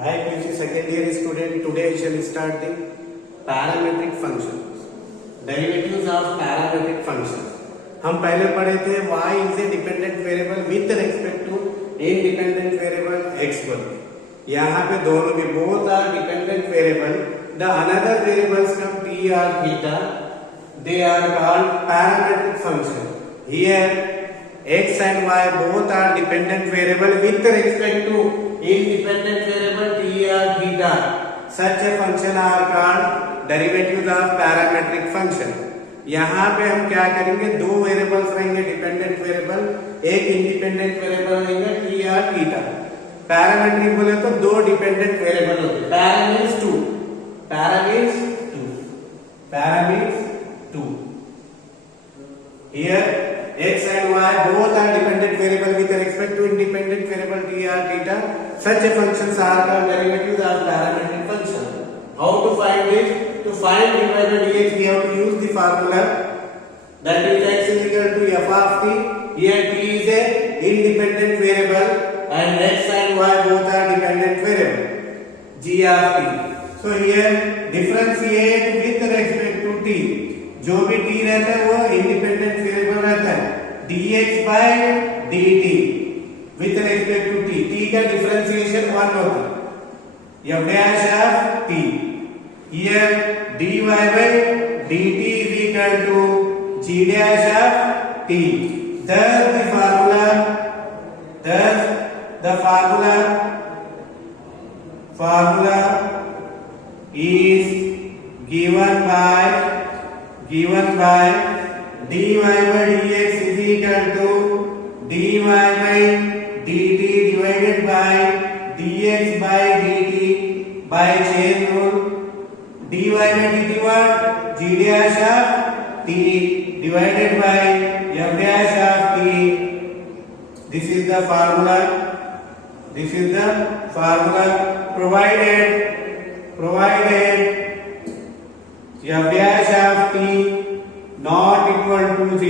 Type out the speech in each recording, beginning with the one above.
Hi QC second year student. Today I shall start the parametric functions. Derivatives of parametric functions. हम पहले पढ़े थे y is a dependent variable with respect to independent variable x पर. यहाँ पे दोनों भी both are dependent variable. The another variables come t or theta. They are called parametric function. Here x and y both are dependent variable with respect to independent variable t or theta. Such a function are called derivatives of parametric function. यहाँ पे हम क्या करेंगे, दो variables रहेंगे dependent variable, एक independent variable रहेंगे t और थीटा. पैरामेट्रिक बोले तो दो डिपेंडेंट वेरिएबल होते हैं. Para means two. Here x and y both are dependent variable with respect to independent variable t or theta. Such a functions are called derivatives of parametric function. How to find this? To find dy by dx we have to use the formula, that is x is equal to f of t. Here t is a independent variable and x and y both are dependent variable, g of t. So here differentiate with respect to t. जो भी t रहता है वो independent variable रहता है. dx by dt with respect to t. t का differentiation 1 होता है. f dash of t. Here dy by dt is equal to g dash of t. Thus the formula is given by dy by dx is equal to dy by dt divided by dx by dt by chain rule. dy by dt what? g dash of t divided by f dash of t. This is the formula provided f dash of t not equal to 0,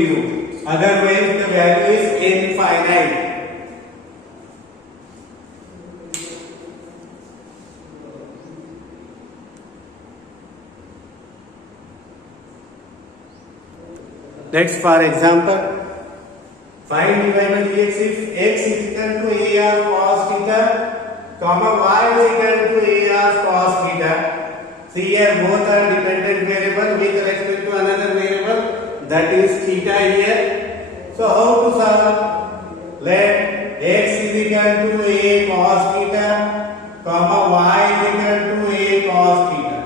otherwise the value is infinite. Next, for example, find dy by dx if x is equal to a of cos theta, comma y is equal to a of cos theta. See here both are dependent variable with respect to another variable, that is theta here. So how to solve? Let x is equal to a cos theta, comma y is equal to a cos theta.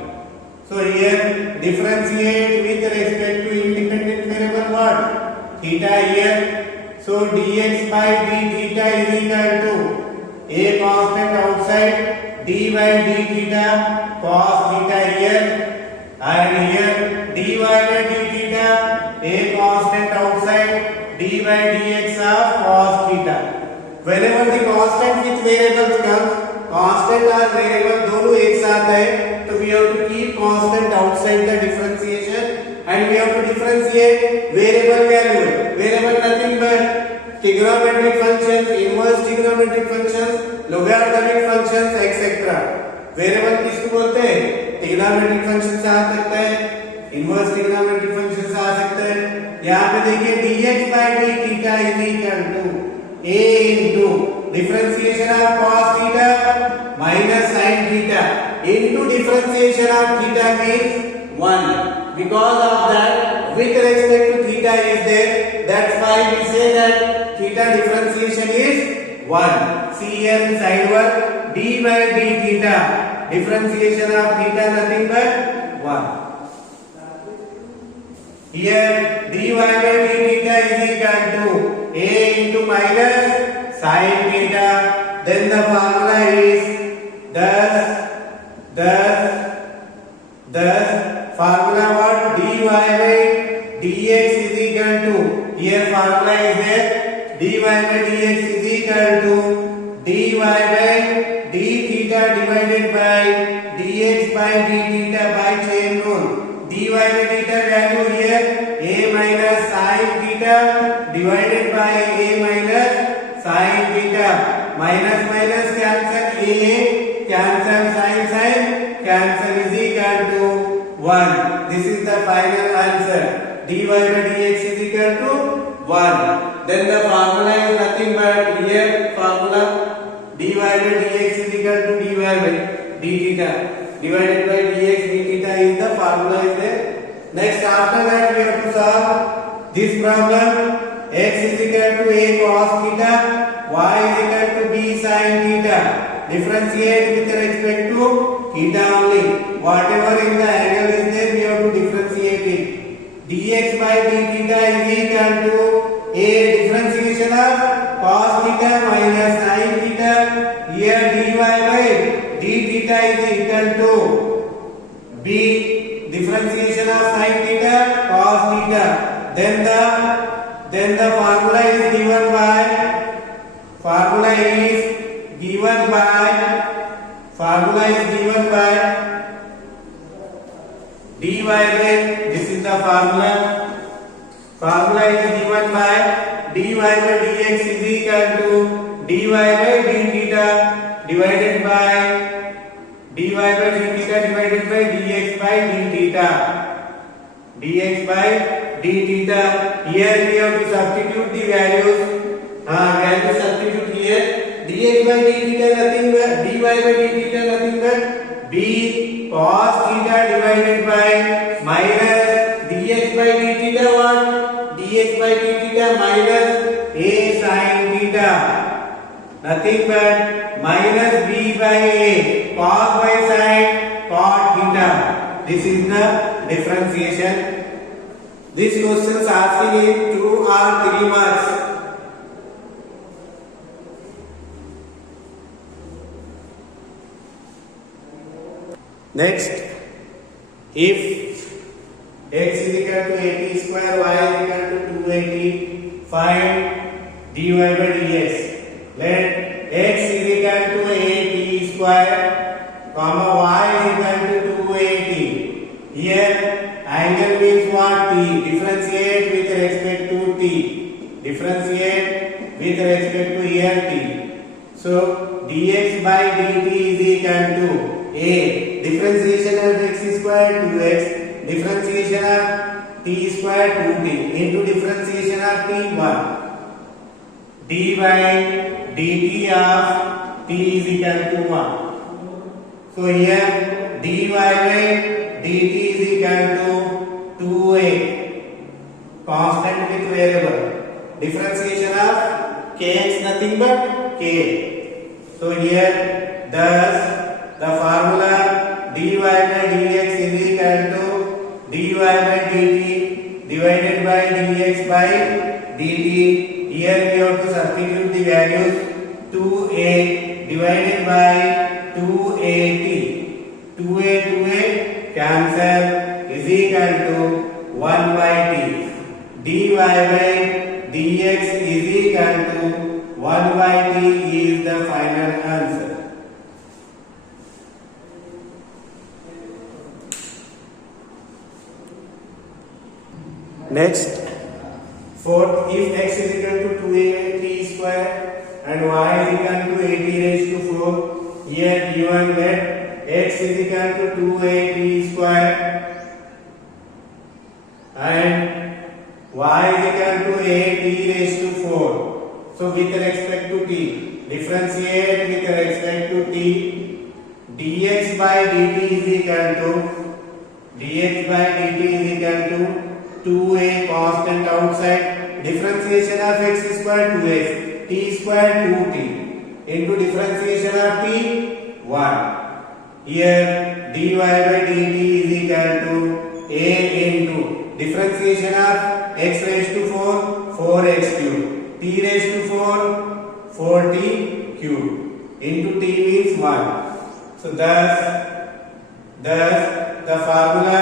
So here differentiate with respect to independent variable what? Theta here. So dx by d theta is equal to a constant outside, d by d theta cos theta here, and here dy by d theta a constant outside, d by dx of cos theta. Whenever the constant with variables comes, constant or variable दोनों एक साथ है, तो we have to keep constant outside the differentiation and we have to differentiate variable value. Variable nothing but trigonometric functions, inverse trigonometric functions, logarithmic functions, etc. Variable किसको बोलते हैं? Trigonometric function से आ सकता है, इनवर्स ट्रिग्नोमेट्रिक फंक्शन से आ सकता है. यहाँ पे देखिए dx by d theta is equal to a into differentiation of cos theta minus sin theta into differentiation of theta means 1. Because of that, with respect to theta is there, that's why we say that theta differentiation is 1. See here inside one, d by d theta, differentiation of theta nothing but 1. Here dy by d theta is equal to a into minus sin theta. Then the formula is thus formula what? dy by dx is equal to, here formula is there, dy by dx is equal to dy by d theta divided by dx by d theta by chain rule. dy by theta value here a minus sin theta divided by a minus sin theta. minus minus cancel, a cancel cancel is equal to 1. This is the final answer. dy by dx is equal to 1. Then the formula is nothing but here formula dy by dx is equal to dy by d theta divided by dx d theta is the formula is there. Next, after that we have to solve this problem. X is equal to a cos theta, y is equal to b sin theta. Differentiate with respect to theta only. Whatever in the angle is there, we have to differentiate it. Dx by d theta is equal to a differentiation of cos theta minus sin theta. Here dy by d theta is equal to b differentiation of sin theta cos theta. Then the formula is given by dy by this is the formula is given by dy by dx is equal to dy by d theta divided by dy by d theta divided by dx by d theta. Dx by d theta. Here we have to substitute the values. Can you substitute here? Dx by d theta nothing but dy by d theta nothing but b cos theta divided by minus dx by d theta what? Dx by d theta minus a sin theta. Nothing but minus b by a cos by sin cot theta. This is the differentiation. This question is asking in 2 or 3 marks. Next, if x is equal to 80 square, y is equal to 280, find dy by dx. Let x is equal to 80 square, comma y is equal to 280. Here angle means what? T. Differentiate with respect to t. Differentiate with respect to here t. So dx by dt is equal to a differentiation of x square 2x, differentiation of t square 2t into differentiation of t 1. d by dt of t is equal to 1. So here dy by dt is equal to 2a, constant with variable. Differentiation of kx nothing but k. So here thus the formula dy by dx is equal to dy by dt divided by dx by dt. Here we have to substitute the values. 2a divided by 2at. 2a cancel is equal to 1 by t. dy by dx is equal to 1 by t is the final answer. Next, fourth, if x is equal to 2at square and y is equal to 80 raised to 4, here given that x is equal to 2at square and y is equal to 8 raised to 4. So with respect to t, differentiate with respect to t. dx by dt is equal to 2a constant outside, differentiation of x square 2x, t square 2t into differentiation of t 1. Here dy by dt is equal to a into differentiation of x raised to 4 4x cube, t raised to 4 4t cube into t means 1. So thus the formula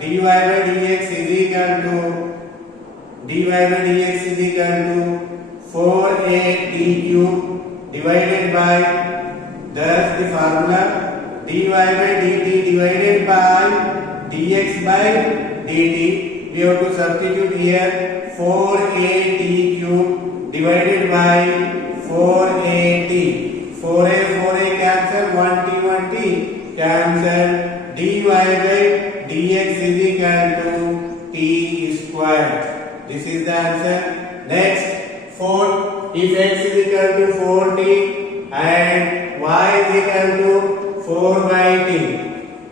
dy by dx is equal to 4at cube divided by, thus the formula dy by dt divided by dx by dt. We have to substitute here 4at cube divided by 4at. 4a cancel, 1t cancel. dy by dx is equal to t square. This is the answer. Next, 4. If x is equal to 4t and y is equal to 4 by t.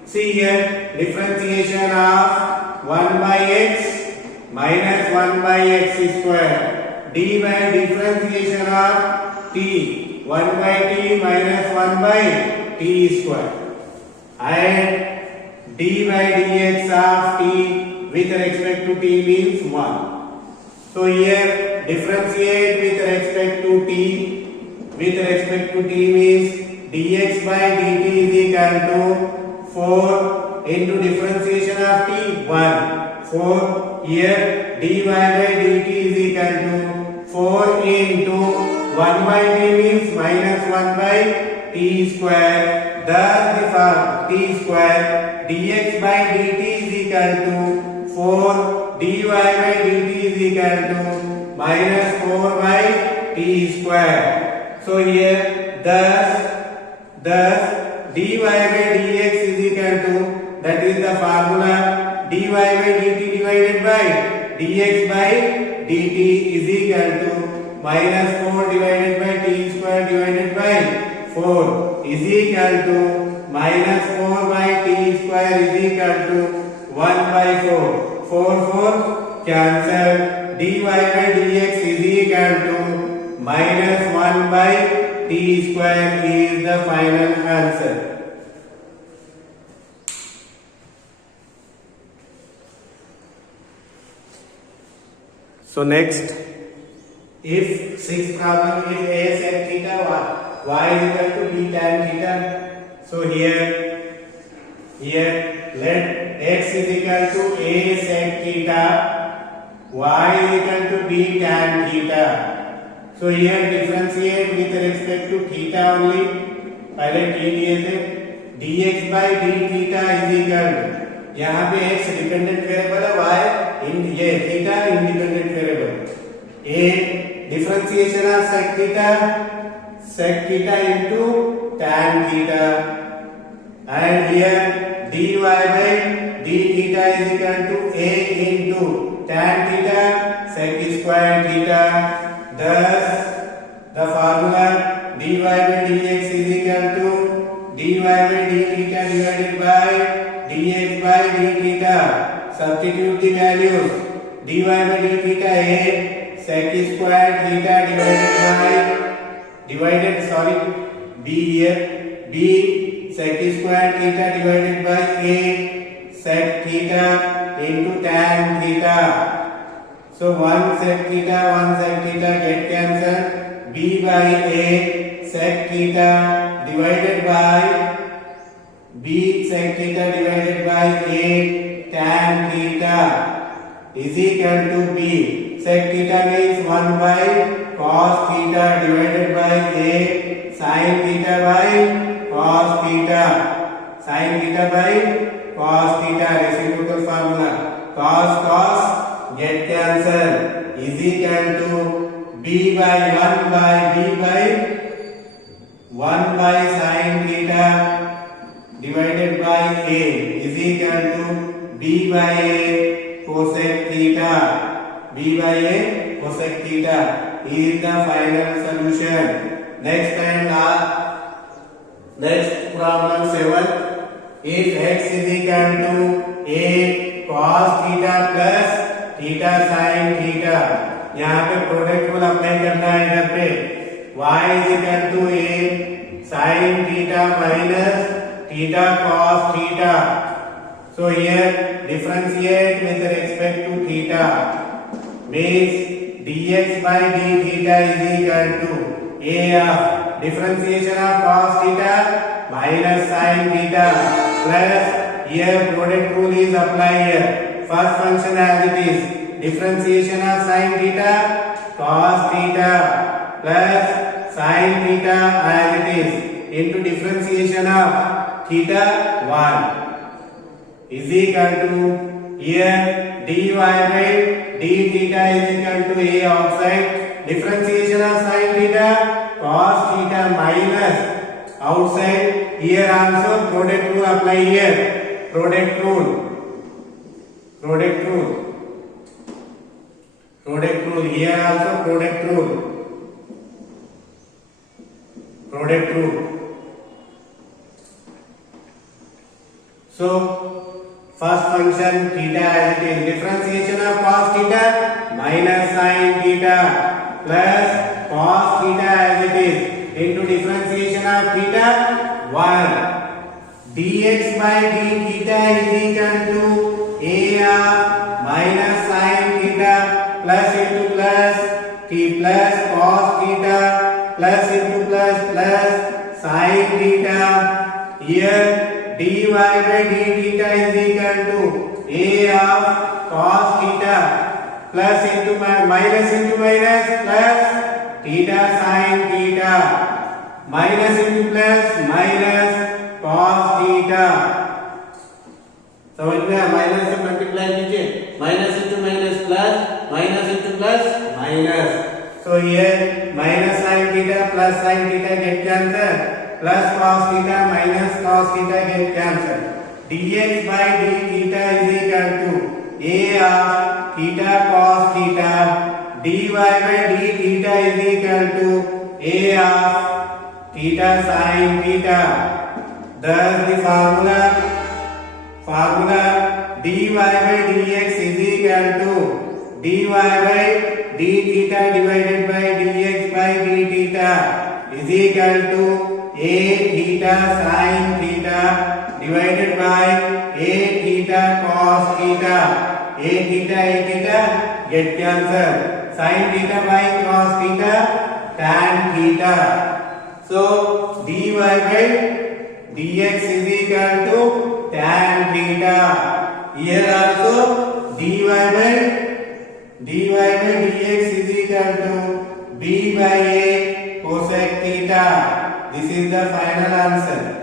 See here, differentiation of 1 by x minus 1 by x square. d by differentiation of t, 1 by t minus 1 by t square. And d by dx of t with respect to t means 1. So here differentiate with respect to t. With respect to t means dx by dt is equal to 4 into differentiation of t 1. 4. Here dy by dt is equal to 4 into 1 by t means minus 1 by t square. Thus the t square dx by dt is equal to 4 dy by dt is equal to minus 4 by t square. So here thus dy by dx is equal to, that is the formula, dy by dt divided by dx by dt is equal to minus 4 divided by t square divided by 4 is equal to minus 4 by t square is equal to 1 by 4. 4 cancel. dy by dx is equal to minus 1 by t square is the final answer. So next, if 6th problem, if a sec theta y is equal to b tan theta. So here let x is equal to a sec theta, y is equal to b tan theta. So here differentiate with respect to theta only. पहले t दिए थे, dx by d theta is equal to, यहाँ पे x dependent variable है, y ये theta independent variable. a differentiation of sec theta into tan theta, and here dy by d theta is equal to a into tan theta sec square theta. Thus the formula dy by dx is equal to dy by d theta divided by dx by d theta. Substitute the values. dy by d theta a sec square theta b here, b sec square theta divided by a sec theta into tan theta. So 1 sec theta get cancelled. b by a sec theta divided by b sec theta divided by a tan theta is equal to b. Sec theta means 1 by cos theta divided by a sin theta by cos theta. Sin theta by cos theta, reciprocal formula. Cos get cancelled is equal to b by 1 by sin theta divided by a is equal to b by a cosec theta. b by a cosec theta is the final solution. Next problem 7. If x is equal to a cos theta plus theta sin theta, यहाँ पे product rule apply करना है. इधर पे y is equal to a sin theta minus theta cos theta. So here differentiate with respect to theta means dx by d theta is equal to a of differentiation of cos theta minus sin theta plus here product rule is applied here. First function as it is, differentiation of sin theta cos theta plus sin theta as it is into differentiation of theta 1 is equal to here dy by d theta is equal to a outside, differentiation of sin theta cos theta minus outside. Here also product rule apply here. Product rule. Product rule. Product rule. Here also product rule. Product rule. So first function theta as it is. Differentiation of cos theta minus sin theta plus cos theta as it is into differentiation of theta 1. Dx by d theta is equal to a of minus sin theta plus into plus t plus cos theta plus into plus sin theta. Here dy by d theta is equal to a of cos theta plus into minus plus theta sin theta minus into plus minus cos theta. समझ में? Minus से multiply कीजिए, minus into minus plus minus. So here minus sin theta plus sin theta get cancelled, plus cos theta minus cos theta get cancelled. Dx by d theta is equal to a of theta cos theta. Dy by d theta is equal to a of theta sin theta. Thus the formula dy by dx is equal to dy by d theta divided by dx by d theta is equal to a theta sin theta divided by a theta cos theta. A theta get cancelled. Sin theta by cos theta tan theta. So dy by dx is equal to tan theta. Here also dy by dx is equal to b by a cosec theta. This is the final answer.